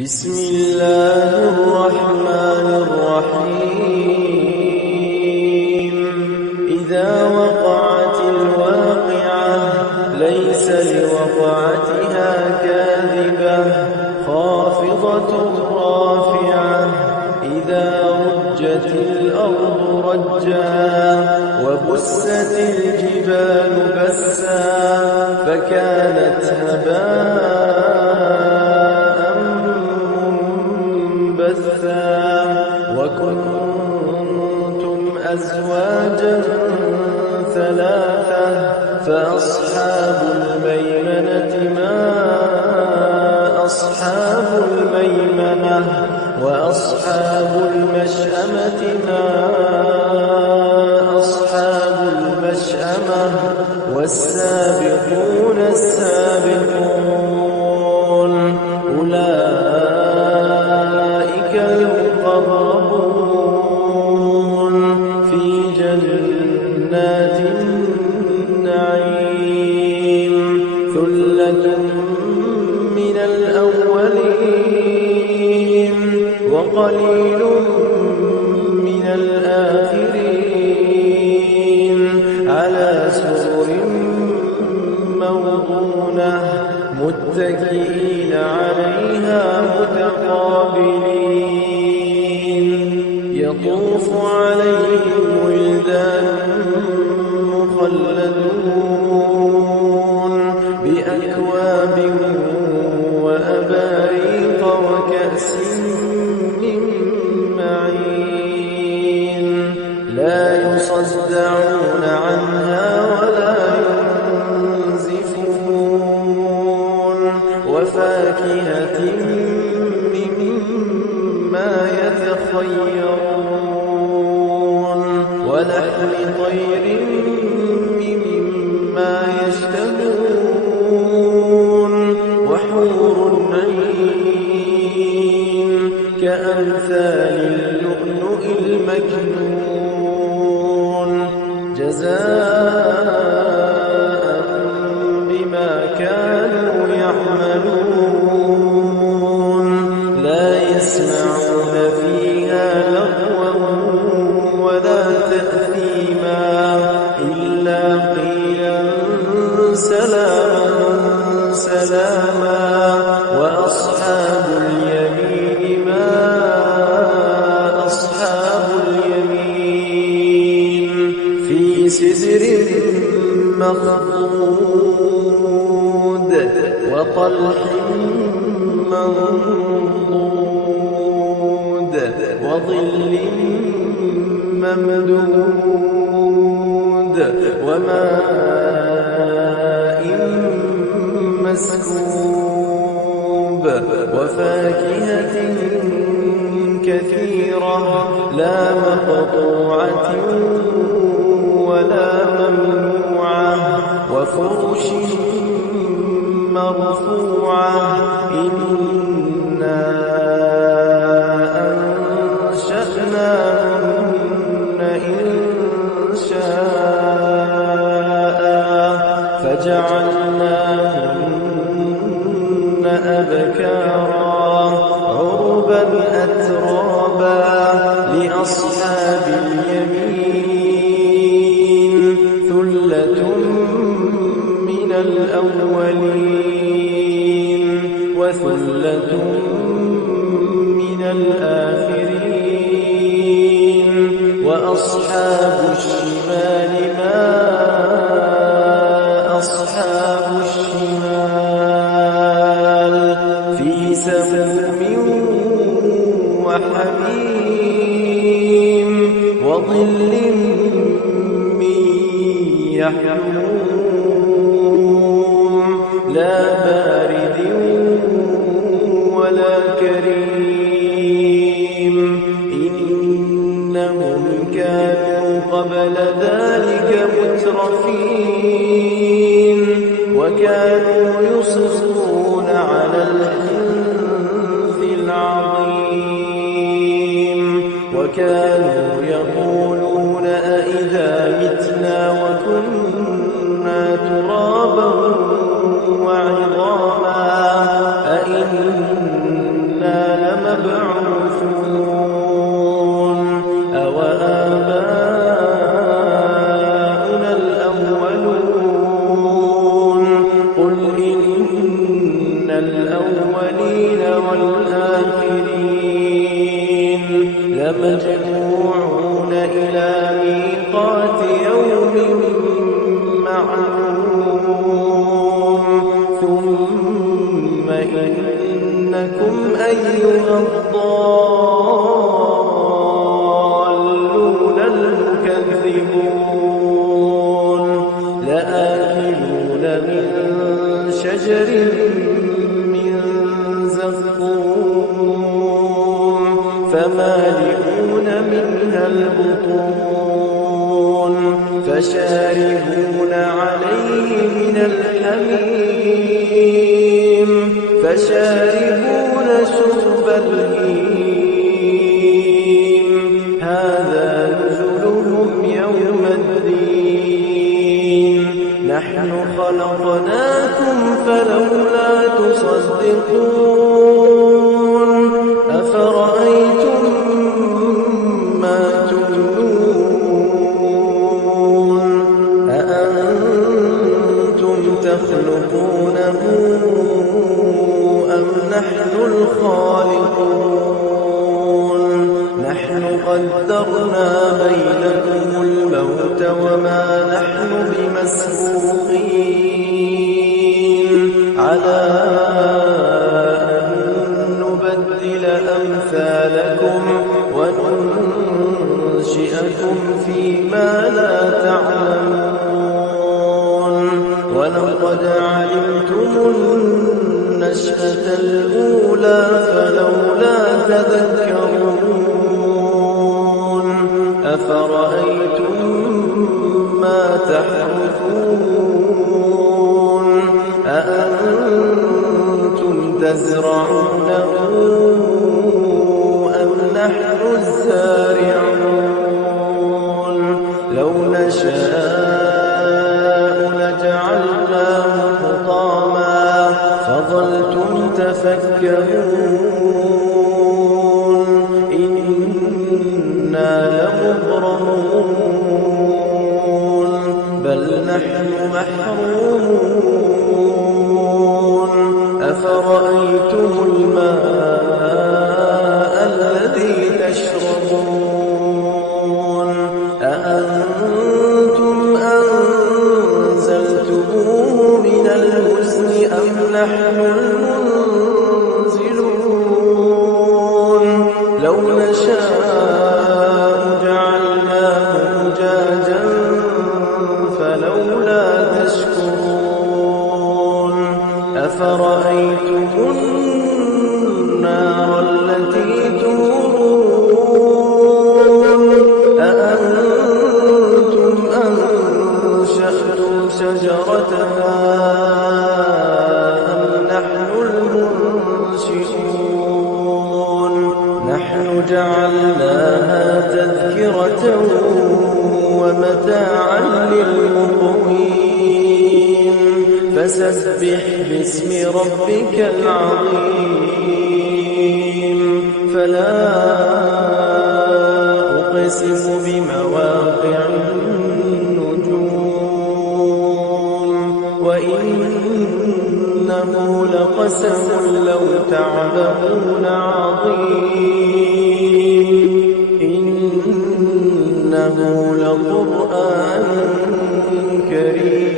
بسم الله الرحمن الرحيم إذا وقعت الواقعة ليس لوقعتها كاذبة خافضة رافعة إذا رجت الأرض رجا وبست الجبال بسا فكانت هباء منبثا وكنتم أزواجا ثلاثة فأصحاب الميمنة ما أصحاب الميمنة وأصحاب المشأمة ما أصحاب المشأمة والسابقون السابقون أولئك المقربون في جنات النعيم ثلة من الأولين وقليل من الآخرين على سرر موضونة متكئين عليها متقابلين يطوف عليهم ولدان مخلدون بأكواب وأباريق وكأس من معين لا يصدعون عنها ولا ينزفون وفاكهة مما يتخيرون ولحم طير مما يشتهون وحور عين كأمثال اللؤلؤ المكنون جزاء بما كانوا يعملون لا يسمعون فيها لغوا ولا تأثيما إلا قيلا سلاما سلاما وأصحاب اليمين ما أصحاب اليمين في سدر مخضود وطلح منضود وظل ممدود وماء مسكوب وفاكهة كثيرة لا مقطوعة ولا ممنوعة وفرش مرفوعة إنا أنشأناهن إنشاء فجعلناهن أبكارا عربا أترابا لأصحاب اليمين ثلة من الأولين وثلة من الآخرين وأصحاب الشمال ما أصحاب الشمال في سموم وحميم وظل من يحموم لا بارد ولا كريم إنهم كانوا قبل ذلك مترفين وكانوا يصرون على الحنث العظيم وكانوا يقولون أئذا متنا وكنا ترابا وعظاما أئنا لمبعوثون أوآباؤنا الأولون قل إن الأولين والآخرين لمجموعون إلى ميقات يوم معلوم ثم إنكم أيها الضالون المكذبون لآكلون من شجر من زقوم فمالئون منها البطون فشاربون عليه من الحميم فشاربون شرب الهيم هذا نزلهم يوم الدين نحن خلقناكم فلولا تصدقون أفرأيتم ما تمنون أأنتم تخلقونه أم نحن الخالقون نحن قدرنا بينكم الموت وما نحن بمسبوقين على أن نبدل أمثالكم وننشئكم فيما لا تعلمون ولقد علمتم النشأة الأولى فلولا تذكرون أفرأيتم ما تحرثون أأنتم تزرعونه أم نحن الزارعون لو نشاء لجعلناه حطاما فظلتم تفكرون إنا لمغرمون بل نحن محرومون أفرأيتم الماء الذي تشربون أأنتم أنزلتموه من المزن أم نحن المنزلون لو نشاء جعلناه أجاجا فلولا تشكرون أفرأيتم النار التي تورون أأنتم أنشأتم شجرتها أم نحن المنشئون نحن جعلناها تذكرة ومتاعا للمقوين فسبح باسم ربك العظيم فلا أقسم بمواقع النجوم وإنه لقسم لو تعلمون عظيم إنه لقرآن كريم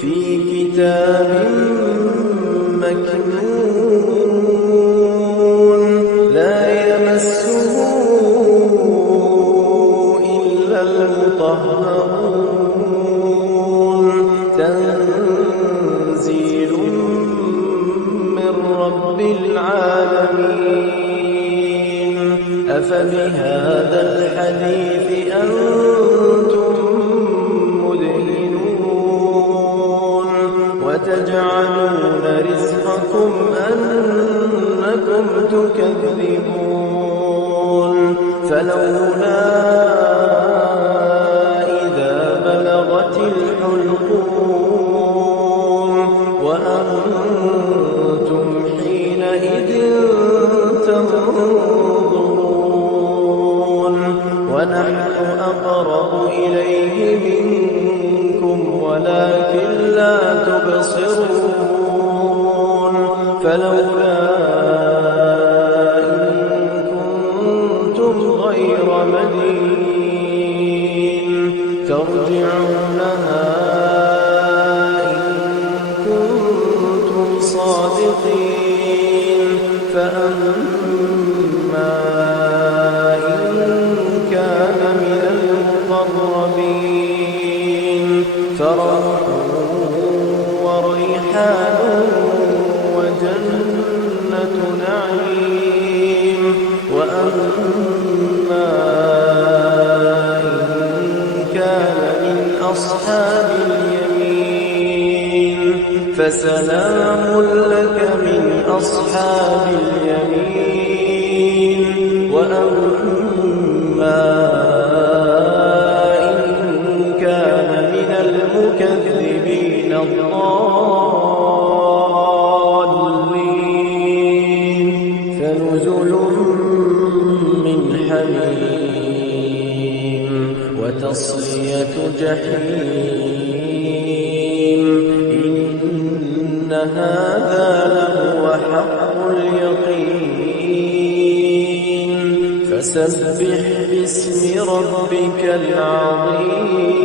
في كتاب مكنون لا يمسه إلا المطهرون تنزيل من رب العالمين أفبهذا الحديث أنتم مدهنون وتجعلون رزقكم أنكم تكذبون فلولا إذا بلغت الحلقوم وأنتم حينئذ أقرب إليه منكم ولكن لا تبصرون فلولا إن كنتم غير مدين ترجعونها صادقين فأما إن كان من المقربين فروح وريحان وجنة نعيم وأما إن كان من أصحاب اليمين فسلام لك من أصحاب اليمين وأما إن كان من المكذبين الضالين فنزل من حميم وتصلية جحيم هذا لهو حق اليقين فسبح باسم ربك العظيم